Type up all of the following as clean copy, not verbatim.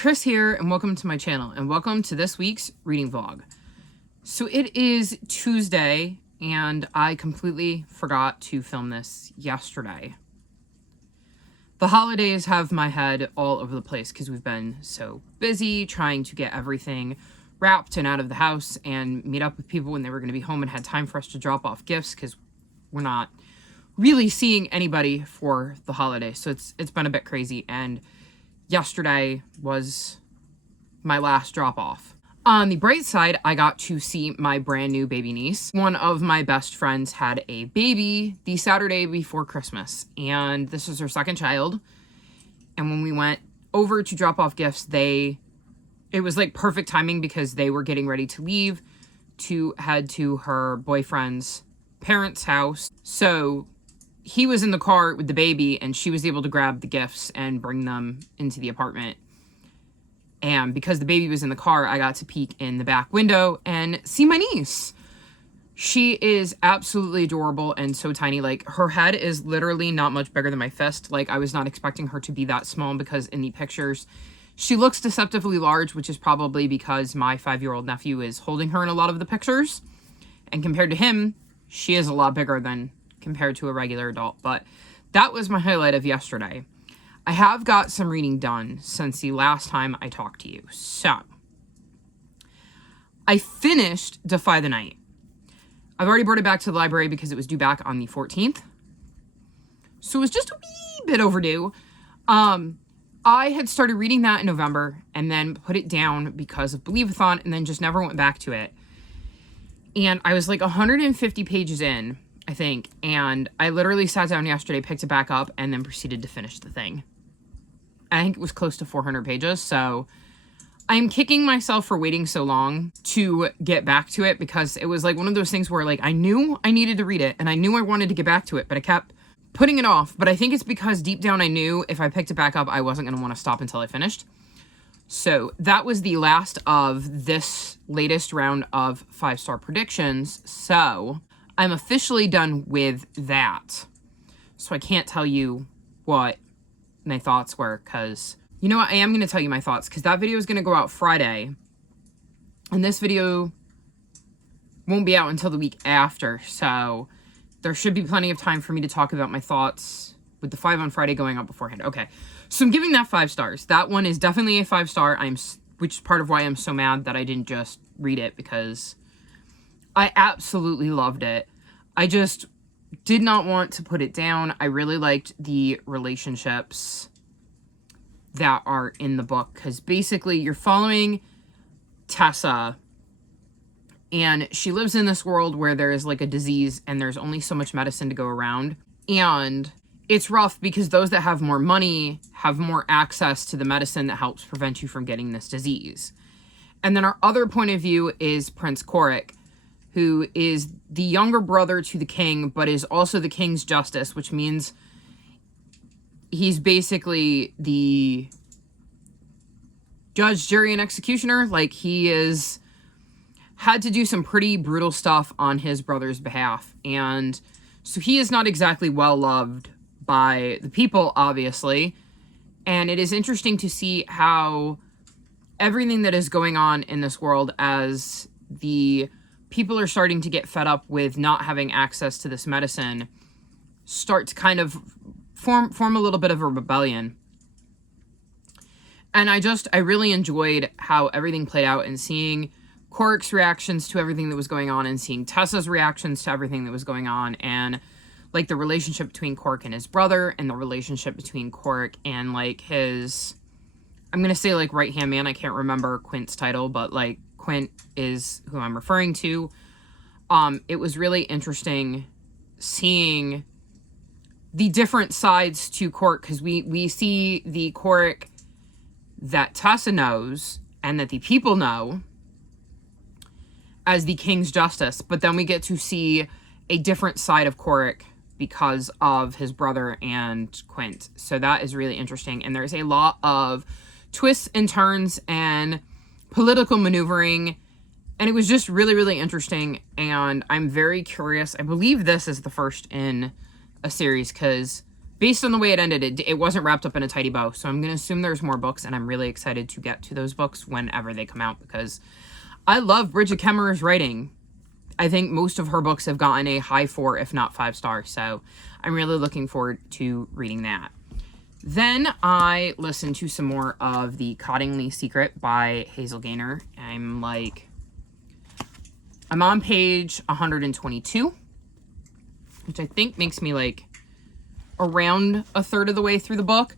Chris here, and welcome to my channel, and welcome to this week's reading vlog. So it is Tuesday, and I completely forgot to film this yesterday. The holidays have my head all over the place because we've been so busy trying to get everything wrapped and out of the house and meet up with people when they were going to be home and had time for us to drop off gifts because we're not really seeing anybody for the holidays. So it's been a bit crazy, and yesterday was my last drop off. On the bright side, I got to see my brand new baby niece. One of my best friends had a baby the Saturday before Christmas, and this is her second child. And when we went over to drop off gifts, it was like perfect timing because they were getting ready to leave to head to her boyfriend's parents' house. So he was in the car with the baby, and she was able to grab the gifts and bring them into the apartment. And because the baby was in the car, I got to peek in the back window and see my niece. She is absolutely adorable and so tiny. Like, her head is literally not much bigger than my fist. Like, I was not expecting her to be that small because in the pictures, she looks deceptively large, which is probably because my 5-year-old nephew is holding her in a lot of the pictures. And compared to him, she is a lot bigger than compared to a regular adult. But that was my highlight of yesterday. I have got some reading done since the last time I talked to you. So, I finished Defy the Night. I've already brought it back to the library because it was due back on the 14th. So it was just a wee bit overdue. I had started reading that in November and then put it down because of Believe-a-thon and then just never went back to it. And I was like 150 pages in, I think, and I literally sat down yesterday, picked it back up, and then proceeded to finish the thing. I think it was close to 400 pages, so I'm kicking myself for waiting so long to get back to it because it was like one of those things where, like, I knew I needed to read it, and I knew I wanted to get back to it, but I kept putting it off. But I think it's because deep down I knew if I picked it back up, I wasn't going to want to stop until I finished. So that was the last of this latest round of 5-star predictions, so I'm officially done with that. So I can't tell you what my thoughts were, because, you know what, I am going to tell you my thoughts, because that video is going to go out Friday, and this video won't be out until the week after, so there should be plenty of time for me to talk about my thoughts with the 5 on Friday going up beforehand. Okay, so I'm giving that 5 stars. That one is definitely a 5-star, which is part of why I'm so mad that I didn't just read it, because I absolutely loved it. I just did not want to put it down. I really liked the relationships that are in the book, because basically you're following Tessa, and she lives in this world where there is like a disease and there's only so much medicine to go around. And it's rough because those that have more money have more access to the medicine that helps prevent you from getting this disease. And then our other point of view is Prince Korik, who is the younger brother to the king, but is also the king's justice, which means he's basically the judge, jury, and executioner. Like, he had to do some pretty brutal stuff on his brother's behalf. And so he is not exactly well loved by the people, obviously. And it is interesting to see how everything that is going on in this world, as the people are starting to get fed up with not having access to this medicine, start to kind of form a little bit of a rebellion. And I really enjoyed how everything played out, and seeing Korik's reactions to everything that was going on, and seeing Tessa's reactions to everything that was going on, and like the relationship between Korik and his brother, and the relationship between Korik and like his, I'm going to say like right-hand man. I can't remember Quint's title, but like Quint is who I'm referring to. It was really interesting seeing the different sides to Korik, because we see the Korik that Tessa knows and that the people know as the king's justice, but then we get to see a different side of Korik because of his brother and Quint. So that is really interesting, and there's a lot of twists and turns and political maneuvering, and it was just really, really interesting, and I'm very curious. I believe this is the first in a series, because based on the way it ended, it wasn't wrapped up in a tidy bow. So I'm going to assume there's more books, and I'm really excited to get to those books whenever they come out, because I love Bridget Kemmerer's writing. I think most of her books have gotten a high 4, if not 5 stars. So I'm really looking forward to reading that. Then I listened to some more of The Cottingley Secret by Hazel Gaynor. I'm on page 122, which I think makes me like around a third of the way through the book.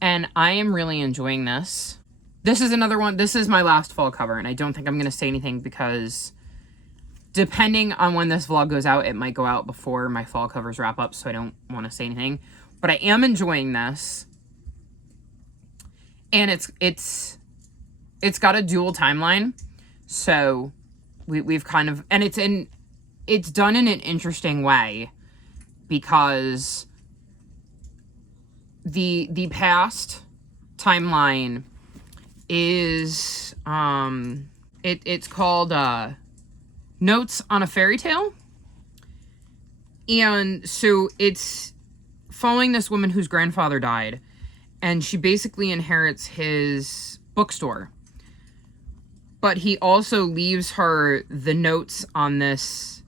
And I am really enjoying this. This is another one. This is my last fall cover, and I don't think I'm going to say anything because depending on when this vlog goes out, it might go out before my fall covers wrap up, so I don't want to say anything. But I am enjoying this. And it's got a dual timeline. So we've kind of, and it's done in an interesting way, because the past timeline is it's called Notes on a Fairy Tale. And so it's following this woman whose grandfather died, and she basically inherits his bookstore. But he also leaves her the notes on this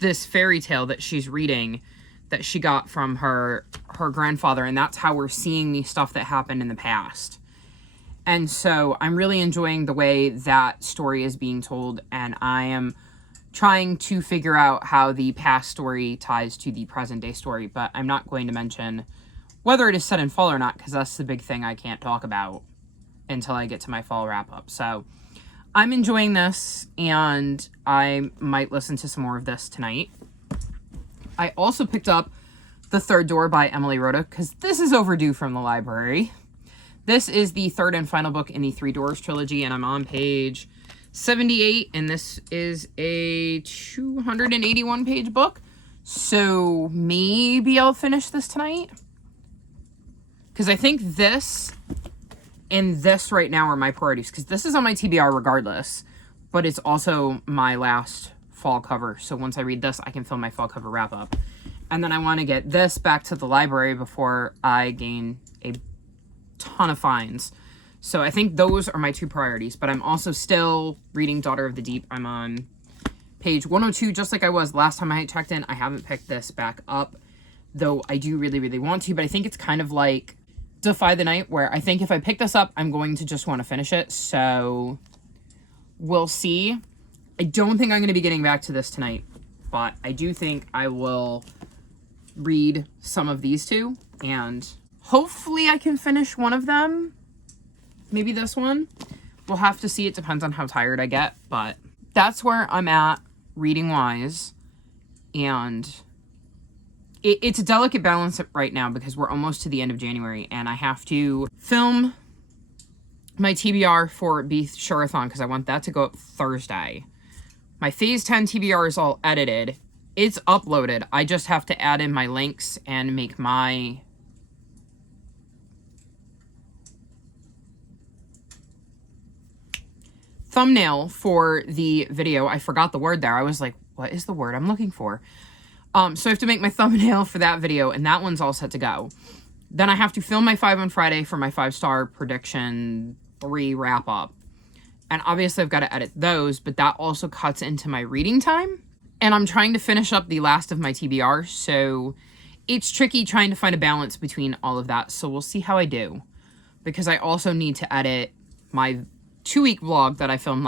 fairy tale that she's reading that she got from her grandfather, and that's how we're seeing the stuff that happened in the past. And so I'm really enjoying the way that story is being told, and I am trying to figure out how the past story ties to the present day story, but I'm not going to mention whether it is set in fall or not, because that's the big thing I can't talk about until I get to my fall wrap up. So I'm enjoying this, and I might listen to some more of this tonight. I also picked up The Third Door by Emily Rhoda, because this is overdue from the library. This is the third and final book in the Three Doors trilogy, and I'm on page 78, and this is a 281-page book. So maybe I'll finish this tonight, because I think this and this right now are my priorities, because this is on my TBR regardless, but it's also my last fall cover. So once I read this, I can film my fall cover wrap up. And then I want to get this back to the library before I gain a ton of fines. So I think those are my two priorities, but I'm also still reading Daughter of the Deep. I'm on page 102, just like I was last time I checked in. I haven't picked this back up, though I do really, really want to, but I think it's kind of like Defy the Night, where I think if I pick this up, I'm going to just want to finish it. So we'll see. I don't think I'm going to be getting back to this tonight, but I do think I will read some of these two, and hopefully I can finish one of them. Maybe this one. We'll have to see. It depends on how tired I get, but that's where I'm at reading-wise, and it's a delicate balance right now because we're almost to the end of January, and I have to film my TBR for Be Sure-a-thon because I want that to go up Thursday. My Phase 10 TBR is all edited. It's uploaded. I just have to add in my links and make my thumbnail for the video. I forgot the word there. I was like, what is the word I'm looking for? So I have to make my thumbnail for that video, and that one's all set to go. Then I have to film my 5 on Friday for my 5-star prediction 3 wrap up. And obviously I've got to edit those, but that also cuts into my reading time. And I'm trying to finish up the last of my TBR, so it's tricky trying to find a balance between all of that. So we'll see how I do, because I also need to edit my 2-week vlog that I filmed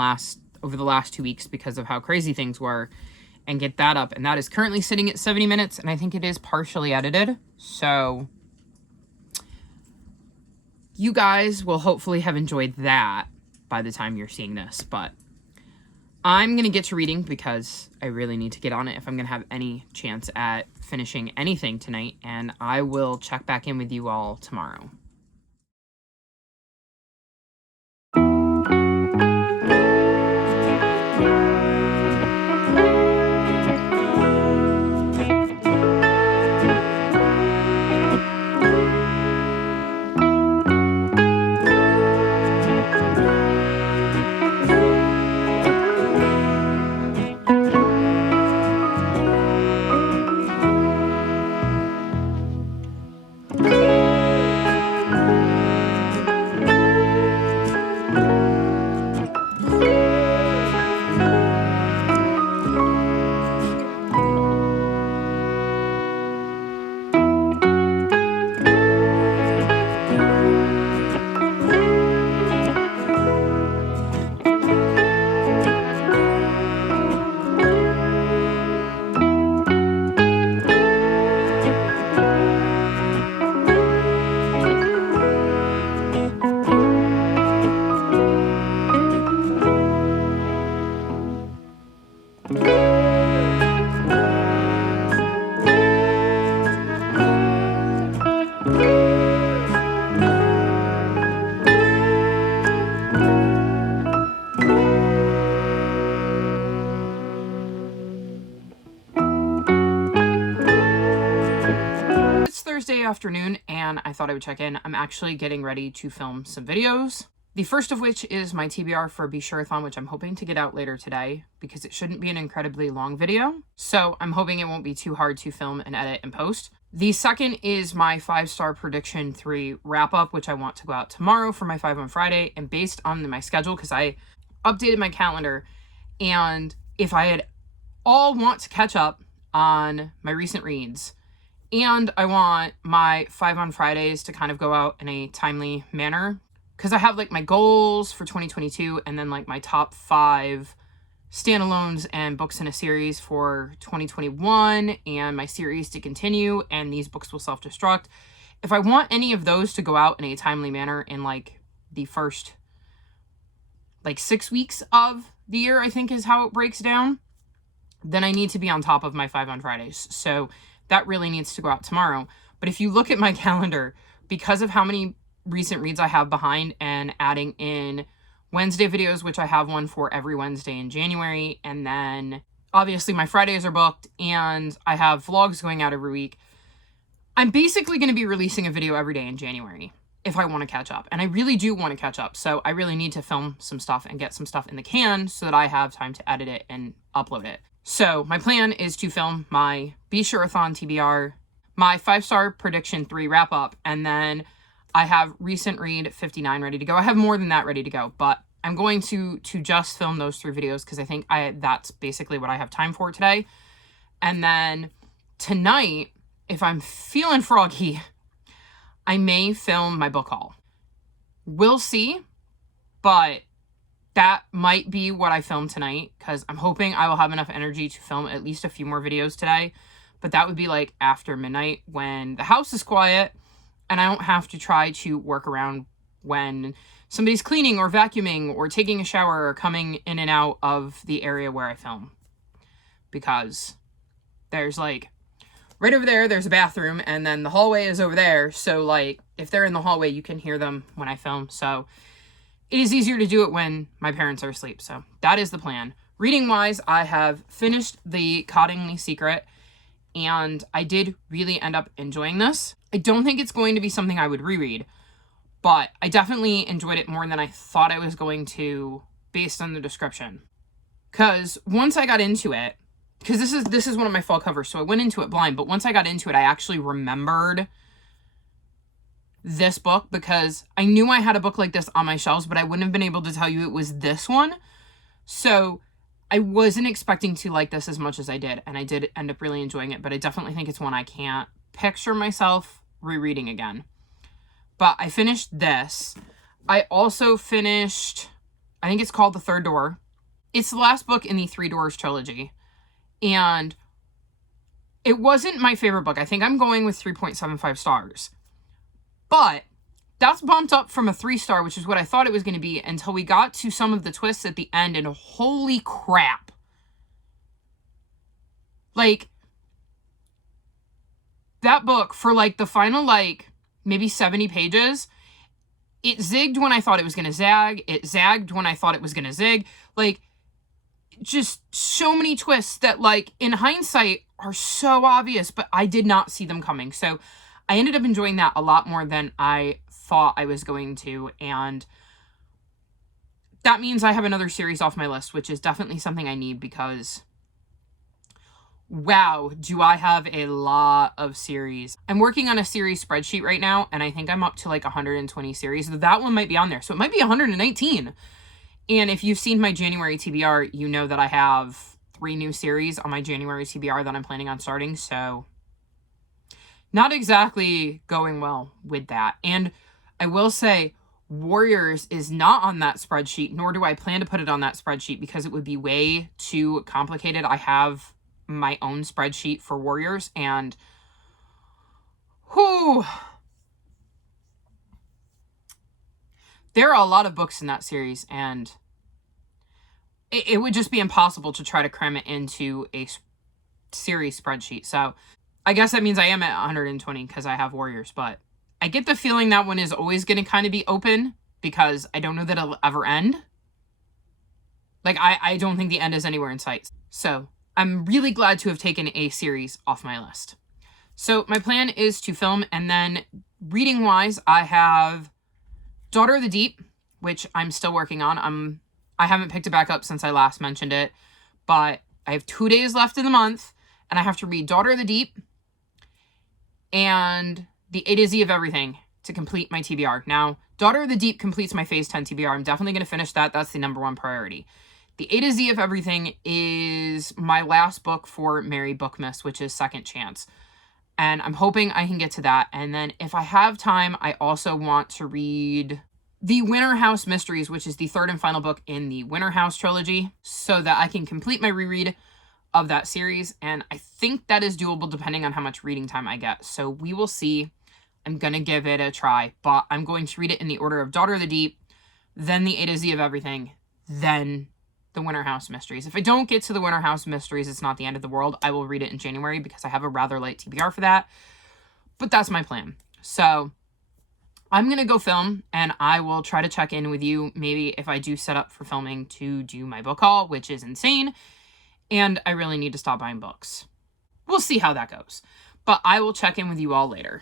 over the last 2 weeks because of how crazy things were, and get that up. And that is currently sitting at 70 minutes, and I think it is partially edited. So you guys will hopefully have enjoyed that by the time you're seeing this. But I'm going to get to reading because I really need to get on it if I'm going to have any chance at finishing anything tonight. And I will check back in with you all tomorrow. Thursday afternoon and I thought I would check in. I'm actually getting ready to film some videos. The first of which is my TBR for Be Sure-a-thon, which I'm hoping to get out later today because it shouldn't be an incredibly long video. So I'm hoping it won't be too hard to film and edit and post. The second is my 5-star prediction 3 wrap up, which I want to go out tomorrow for my 5 on Friday. And based on my schedule, because I updated my calendar, and if I had all want to catch up on my recent reads, and I want my 5 on Fridays to kind of go out in a timely manner, because I have like my goals for 2022 and then like my top 5 standalones and books in a series for 2021 and my series to continue, and these books will self-destruct. If I want any of those to go out in a timely manner in like the first like 6 weeks of the year, I think is how it breaks down, then I need to be on top of my 5 on Fridays. So that really needs to go out tomorrow. But if you look at my calendar, because of how many recent reads I have behind and adding in Wednesday videos, which I have one for every Wednesday in January, and then obviously my Fridays are booked and I have vlogs going out every week, I'm basically going to be releasing a video every day in January if I want to catch up. And I really do want to catch up. So I really need to film some stuff and get some stuff in the can so that I have time to edit it and upload it. So my plan is to film my Be Sure-a-thon TBR, my 5-star prediction 3 wrap up, and then I have recent read 59 ready to go. I have more than that ready to go, but I'm going to just film those 3 videos because I think that's basically what I have time for today. And then tonight, if I'm feeling froggy, I may film my book haul. We'll see, but that might be what I film tonight because I'm hoping I will have enough energy to film at least a few more videos today. But that would be like after midnight when the house is quiet and I don't have to try to work around when somebody's cleaning or vacuuming or taking a shower or coming in and out of the area where I film. Because there's like, right over there, there's a bathroom and then the hallway is over there. So like, if they're in the hallway, you can hear them when I film. So it is easier to do it when my parents are asleep. So that is the plan. Reading wise, I have finished the Cottingley Secret and I did really end up enjoying this. I don't think it's going to be something I would reread, but I definitely enjoyed it more than I thought I was going to based on the description. Because once I got into it, because this is one of my fall covers, so I went into it blind, but once I got into it, I actually remembered this book because I knew I had a book like this on my shelves, but I wouldn't have been able to tell you it was this one. So I wasn't expecting to like this as much as I did, and I did end up really enjoying it, but I definitely think it's one I can't picture myself rereading again. But I finished this. I also finished, I think it's called The Third Door. It's the last book in the Three Doors trilogy, and it wasn't my favorite book. I think I'm going with 3.75 stars. But that's bumped up from a 3-star, which is what I thought it was going to be, until we got to some of the twists at the end, and holy crap. Like, that book, for like the final, like, maybe 70 pages, it zigged when I thought it was going to zag. It zagged when I thought it was going to zig. Like, just so many twists that, like, in hindsight are so obvious, but I did not see them coming. So I ended up enjoying that a lot more than I thought I was going to, and that means I have another series off my list, which is definitely something I need because, wow, do I have a lot of series. I'm working on a series spreadsheet right now, and I think I'm up to like 120 series. That one might be on there, so it might be 119. And if you've seen my January TBR, you know that I have 3 new series on my January TBR that I'm planning on starting, so not exactly going well with that. And I will say, Warriors is not on that spreadsheet, nor do I plan to put it on that spreadsheet because it would be way too complicated. I have my own spreadsheet for Warriors, and whew, There are a lot of books in that series, and it would just be impossible to try to cram it into a series spreadsheet. So I guess that means I am at 120 because I have Warriors, but I get the feeling that one is always going to kind of be open because I don't know that it'll ever end. Like, I don't think the end is anywhere in sight. So I'm really glad to have taken a series off my list. So my plan is to film, and then reading-wise, I have Daughter of the Deep, which I'm still working on. I haven't picked it back up since I last mentioned it, but I have 2 days left in the month, and I have to read Daughter of the Deep and the A to Z of Everything to complete my TBR. Now, Daughter of the Deep completes my Phase 10 TBR. I'm definitely going to finish that. That's the number one priority. The A to Z of Everything is my last book for Mary Bookmas, which is Second Chance. And I'm hoping I can get to that. And then if I have time, I also want to read The Winter House Mysteries, which is the third and final book in the Winter House trilogy, so that I can complete my reread of that series. And I think that is doable depending on how much reading time I get. So we will see. I'm going to give it a try, but I'm going to read it in the order of Daughter of the Deep, then the A to Z of Everything, then the Winter House Mysteries. If I don't get to the Winter House Mysteries, it's not the end of the world. I will read it in January because I have a rather light TBR for that. But that's my plan. So I'm going to go film, and I will try to check in with you maybe if I do set up for filming to do my book haul, which is insane. And I really need to stop buying books. We'll see how that goes. But I will check in with you all later.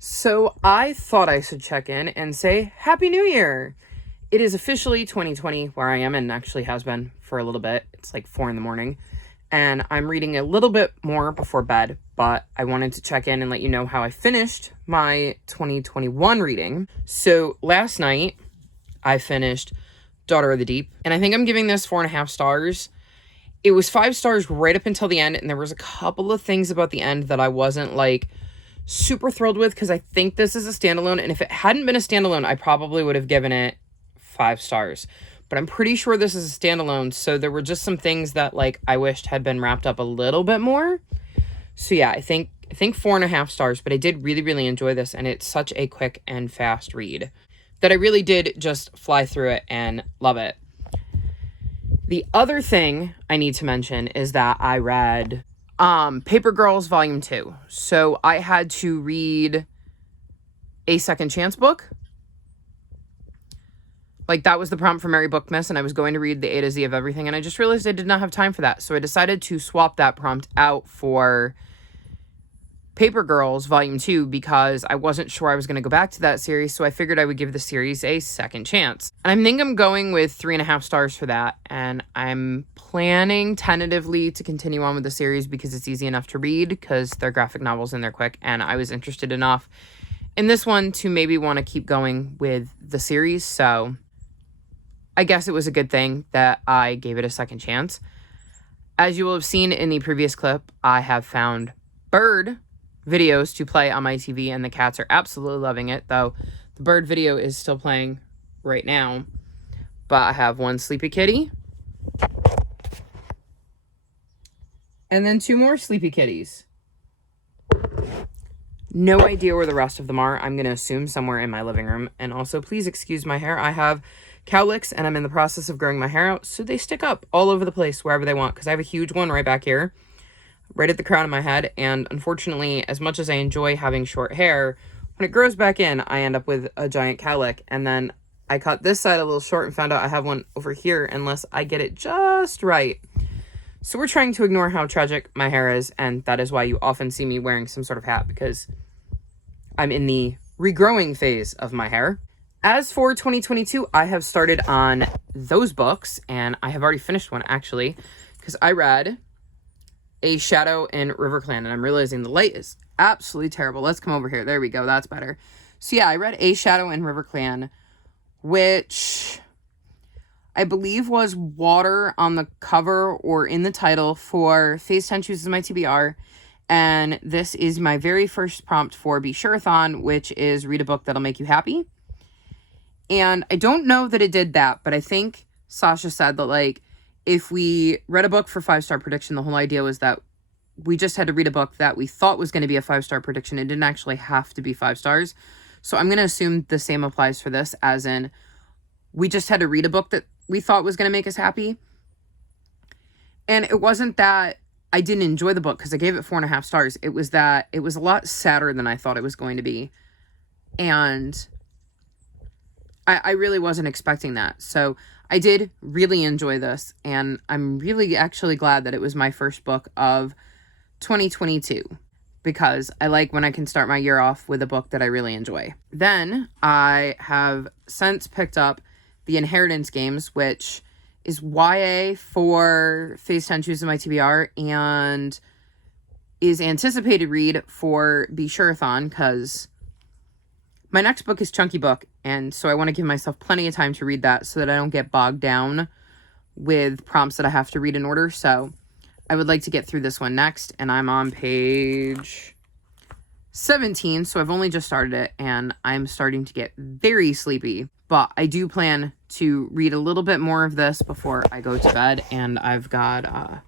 So I thought I should check in and say Happy New Year! It is officially 2020 where I am, and actually has been for a little bit. It's like 4 a.m. and I'm reading a little bit more before bed, but I wanted to check in and let you know how I finished my 2021 reading. So last night I finished Daughter of the Deep, and I think I'm giving this 4.5 stars. It was 5 stars right up until the end, and there was a couple of things about the end that I wasn't like super thrilled with because I think this is a standalone. And if it hadn't been a standalone, I probably would have given it 5 stars. But I'm pretty sure this is a standalone. So there were just some things that like I wished had been wrapped up a little bit more. So yeah, I think 4.5 stars, but I did really, really enjoy this. And it's such a quick and fast read that I really did just fly through it and love it. The other thing I need to mention is that I read Paper Girls Volume 2. So I had to read a second chance book. Like, that was the prompt for Mary Bookmiss, and I was going to read the A to Z of everything, and I just realized I did not have time for that. So I decided to swap that prompt out for Paper Girls Volume 2 because I wasn't sure I was going to go back to that series, so I figured I would give the series a second chance. And I think I'm going with 3.5 stars for that, and I'm planning tentatively to continue on with the series because it's easy enough to read because they're graphic novels and they're quick, and I was interested enough in this one to maybe want to keep going with the series, so I guess it was a good thing that I gave it a second chance. As you will have seen in the previous clip, I have found bird videos to play on my TV, and the cats are absolutely loving it, though the bird video is still playing right now. But I have one sleepy kitty, and then 2 more sleepy kitties. No idea where the rest of them are. I'm going to assume somewhere in my living room. And also, please excuse my hair. I have cowlicks, and I'm in the process of growing my hair out, so they stick up all over the place wherever they want, because I have a huge one right back here, right at the crown of my head, and unfortunately, as much as I enjoy having short hair, when it grows back in, I end up with a giant cowlick, and then I cut this side a little short and found out I have one over here unless I get it just right. So we're trying to ignore how tragic my hair is, and that is why you often see me wearing some sort of hat, because I'm in the regrowing phase of my hair. As for 2022, I have started on those books, and I have already finished one, actually, because I read A Shadow in Riverclan, and I'm realizing the light is absolutely terrible. Let's come over here. There we go. That's better. So yeah, I read A Shadow in Riverclan, which I believe was water on the cover or in the title for Phase 10 Chooses My TBR. And this is my very first prompt for Be Sureathon, which is read a book that'll make you happy. And I don't know that it did that, but I think Sasha said that, like, if we read a book for 5-star prediction, the whole idea was that we just had to read a book that we thought was going to be a 5-star prediction. It didn't actually have to be 5 stars. So I'm going to assume the same applies for this, as in we just had to read a book that we thought was going to make us happy. And it wasn't that I didn't enjoy the book because I gave it 4.5 stars. It was that it was a lot sadder than I thought it was going to be. And I really wasn't expecting that. So I did really enjoy this, and I'm really actually glad that it was my first book of 2022, because I like when I can start my year off with a book that I really enjoy. Then I have since picked up The Inheritance Games, which is YA for Phase 10 Chooses My TBR, and is anticipated read for Be Sureathon, because my next book is Chunky Book, and so I want to give myself plenty of time to read that so that I don't get bogged down with prompts that I have to read in order. So I would like to get through this one next, and I'm on page 17, so I've only just started it, and I'm starting to get very sleepy. But I do plan to read a little bit more of this before I go to bed, and I've got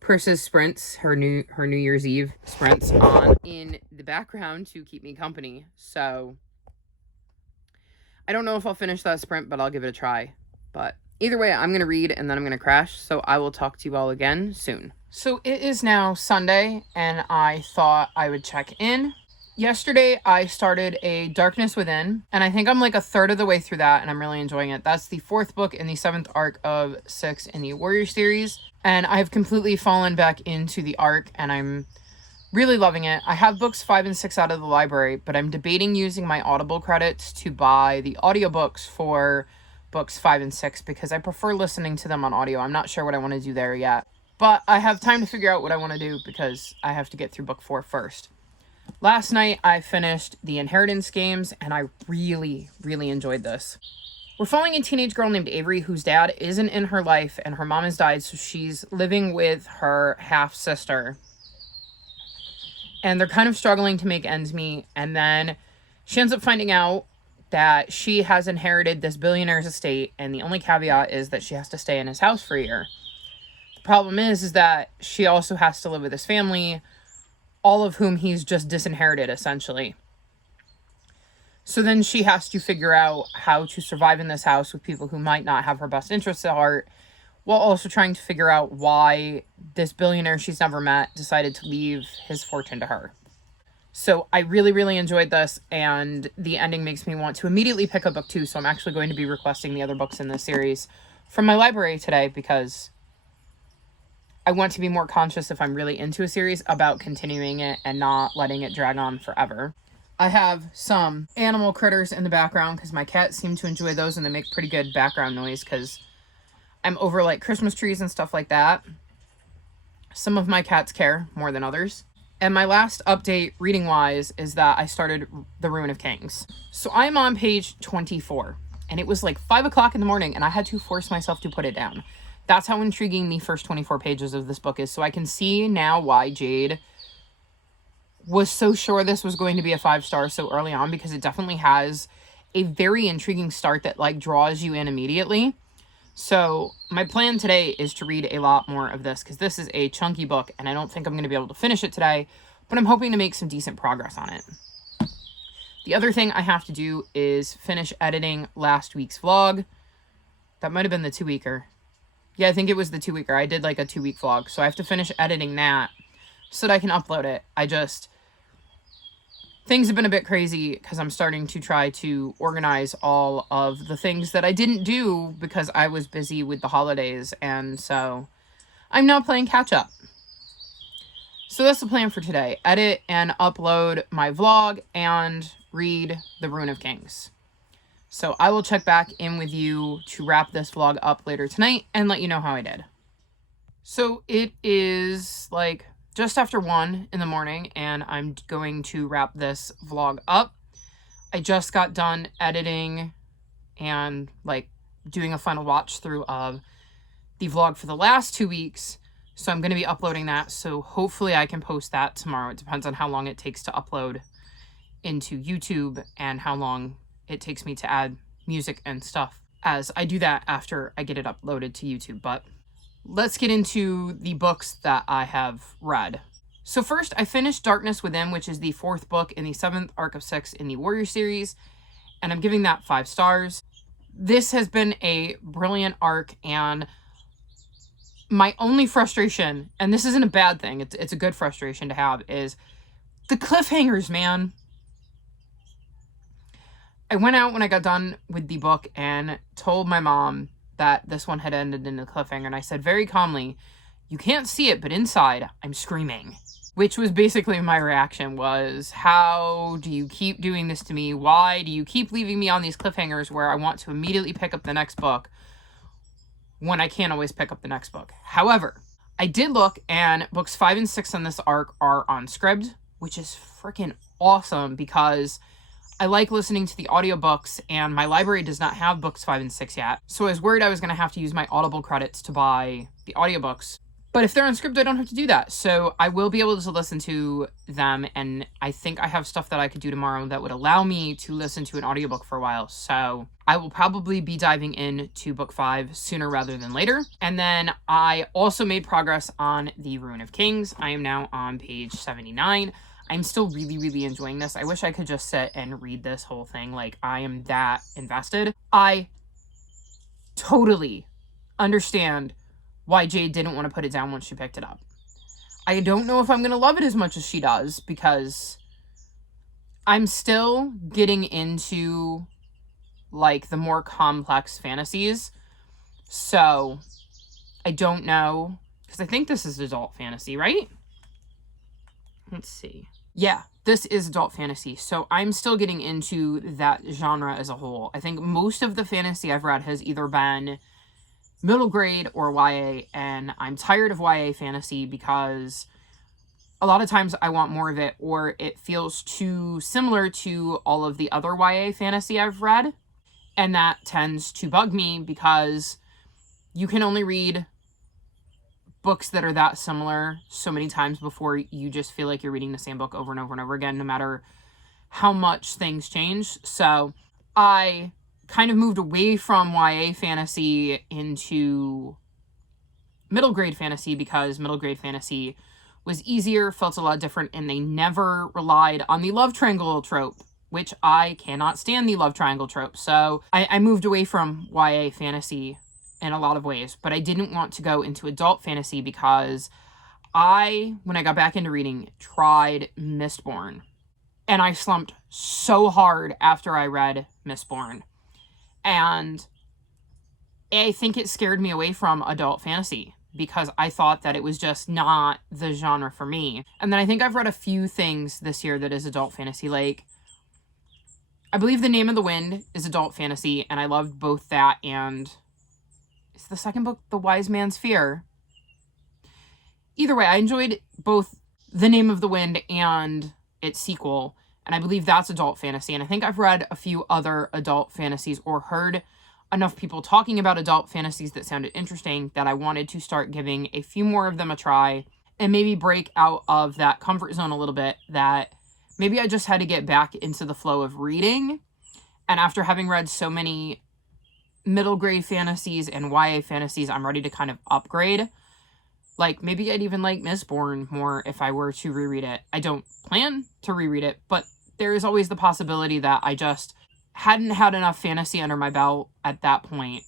Prissa's sprints, her New Year's Eve sprints on in the background to keep me company. So I don't know if I'll finish that sprint, but I'll give it a try. But either way, I'm going to read and then I'm going to crash. So I will talk to you all again soon. So it is now Sunday, and I thought I would check in. Yesterday, I started A Darkness Within, and I think I'm like a third of the way through that, and I'm really enjoying it. That's the 4th book in the 7th arc of 6 in the Warrior series, and I've completely fallen back into the arc, and I'm really loving it. I have books 5 and 6 out of the library, but I'm debating using my Audible credits to buy the audiobooks for books 5 and 6, because I prefer listening to them on audio. I'm not sure what I want to do there yet, but I have time to figure out what I want to do, because I have to get through book 4 first. Last night, I finished The Inheritance Games, and I really, really enjoyed this. We're following a teenage girl named Avery whose dad isn't in her life, and her mom has died, so she's living with her half-sister. and they're kind of struggling to make ends meet. And then she ends up finding out that she has inherited this billionaire's estate, and the only caveat is that she has to stay in his house for a year. The problem is that she also has to live with his family, all of whom he's just disinherited, essentially. So then she has to figure out how to survive in this house with people who might not have her best interests at heart, while also trying to figure out why this billionaire she's never met decided to leave his fortune to her. So I really, really enjoyed this, and the ending makes me want to immediately pick up book 2, so I'm actually going to be requesting the other books in this series from my library today, because I want to be more conscious, if I'm really into a series, about continuing it and not letting it drag on forever. I have some animal critters in the background because my cats seem to enjoy those, and they make pretty good background noise because I'm over like Christmas trees and stuff like that. Some of my cats care more than others. And my last update reading wise is that I started The Ruin of Kings. So I'm on page 24, and it was like 5 o'clock in the morning, and I had to force myself to put it down. That's how intriguing the first 24 pages of this book is. So I can see now why Jade was so sure this was going to be a 5-star so early on, because it definitely has a very intriguing start that like draws you in immediately. So my plan today is to read a lot more of this, because this is a chunky book and I don't think I'm going to be able to finish it today, but I'm hoping to make some decent progress on it. The other thing I have to do is finish editing last week's vlog. That might have been the 2-weeker. Yeah, I think it was the 2-weeker. I did like a 2-week vlog, so I have to finish editing that so that I can upload it. Things have been a bit crazy because I'm starting to try to organize all of the things that I didn't do because I was busy with the holidays, and so I'm now playing catch up. So that's the plan for today. Edit and upload my vlog and read The Ruin of Kings. So I will check back in with you to wrap this vlog up later tonight and let you know how I did. So it is like just after 1 in the morning, and I'm going to wrap this vlog up. I just got done editing and like doing a final watch through of the vlog for the last 2 weeks. So I'm going to be uploading that. So hopefully I can post that tomorrow. It depends on how long it takes to upload into YouTube and how long it takes me to add music and stuff as I do that after I get it uploaded to YouTube. But let's get into the books that I have read. So first, I finished Darkness Within, which is the 4th book in the 7th arc of 6 in the Warrior series, and I'm giving that 5 stars. This has been a brilliant arc, and my only frustration, and this isn't a bad thing, it's a good frustration to have, is the cliffhangers, man. I went out when I got done with the book and told my mom that this one had ended in a cliffhanger, and I said very calmly, "You can't see it, but inside, I'm screaming." Which was basically my reaction was, how do you keep doing this to me? Why do you keep leaving me on these cliffhangers where I want to immediately pick up the next book when I can't always pick up the next book? However, I did look, and books 5 and 6 on this arc are on Scribd, which is freaking awesome because I like listening to the audiobooks, and my library does not have books 5 and 6 yet. So I was worried I was going to have to use my Audible credits to buy the audiobooks. But if they're on Scribd, I don't have to do that. So I will be able to listen to them, and I think I have stuff that I could do tomorrow that would allow me to listen to an audiobook for a while. So I will probably be diving into book 5 sooner rather than later. And then I also made progress on The Ruin of Kings. I am now on page 79. I'm still really, really enjoying this. I wish I could just sit and read this whole thing. Like, I am that invested. I totally understand why Jade didn't want to put it down once she picked it up. I don't know if I'm going to love it as much as she does, because I'm still getting into like the more complex fantasies. So I don't know, because I think this is adult fantasy, right? Let's see. Yeah, this is adult fantasy. So I'm still getting into that genre as a whole. I think most of the fantasy I've read has either been middle grade or YA, and I'm tired of YA fantasy because a lot of times I want more of it, or it feels too similar to all of the other YA fantasy I've read, and that tends to bug me because you can only read books that are that similar so many times before you just feel like you're reading the same book over and over and over again, no matter how much things change. So I kind of moved away from YA fantasy into middle grade fantasy because middle grade fantasy was easier, felt a lot different, and they never relied on the love triangle trope, which I cannot stand the love triangle trope. So I moved away from YA fantasy in a lot of ways, but I didn't want to go into adult fantasy because when I got back into reading, tried Mistborn. And I slumped so hard after I read Mistborn. And I think it scared me away from adult fantasy because I thought that it was just not the genre for me. And then I think I've read a few things this year that is adult fantasy. Like, I believe The Name of the Wind is adult fantasy, and I loved both that and... is the second book The Wise Man's Fear? Either way, I enjoyed both The Name of the Wind and its sequel, and I believe that's adult fantasy. And I think I've read a few other adult fantasies or heard enough people talking about adult fantasies that sounded interesting that I wanted to start giving a few more of them a try and maybe break out of that comfort zone a little bit, that maybe I just had to get back into the flow of reading. And after having read so many middle grade fantasies and YA fantasies, I'm ready to kind of upgrade. Like, maybe I'd even like Mistborn more if I were to reread it. I don't plan to reread it, but there is always the possibility that I just hadn't had enough fantasy under my belt at that point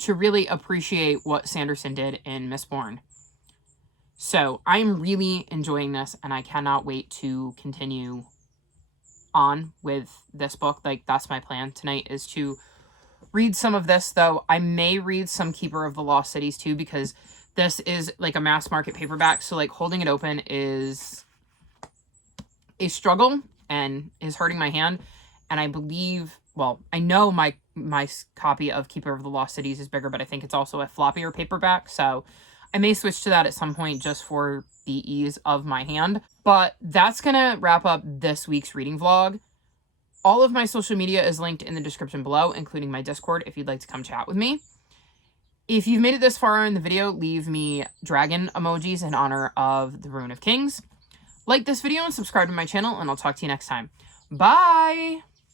to really appreciate what Sanderson did in Mistborn. So I'm really enjoying this, and I cannot wait to continue on with this book. Like, that's my plan tonight, is to read some of this, though I may read some Keeper of the Lost Cities too, because this is like a mass market paperback, so like holding it open is a struggle and is hurting my hand. And I believe, well, I know my copy of Keeper of the Lost Cities is bigger, but I think it's also a floppier paperback, so I may switch to that at some point just for the ease of my hand. But that's gonna wrap up this week's reading vlog. All of my social media is linked in the description below, including my Discord if you'd like to come chat with me. If you've made it this far in the video, leave me dragon emojis in honor of the Ruin of Kings. Like this video and subscribe to my channel, and I'll talk to you next time. Bye!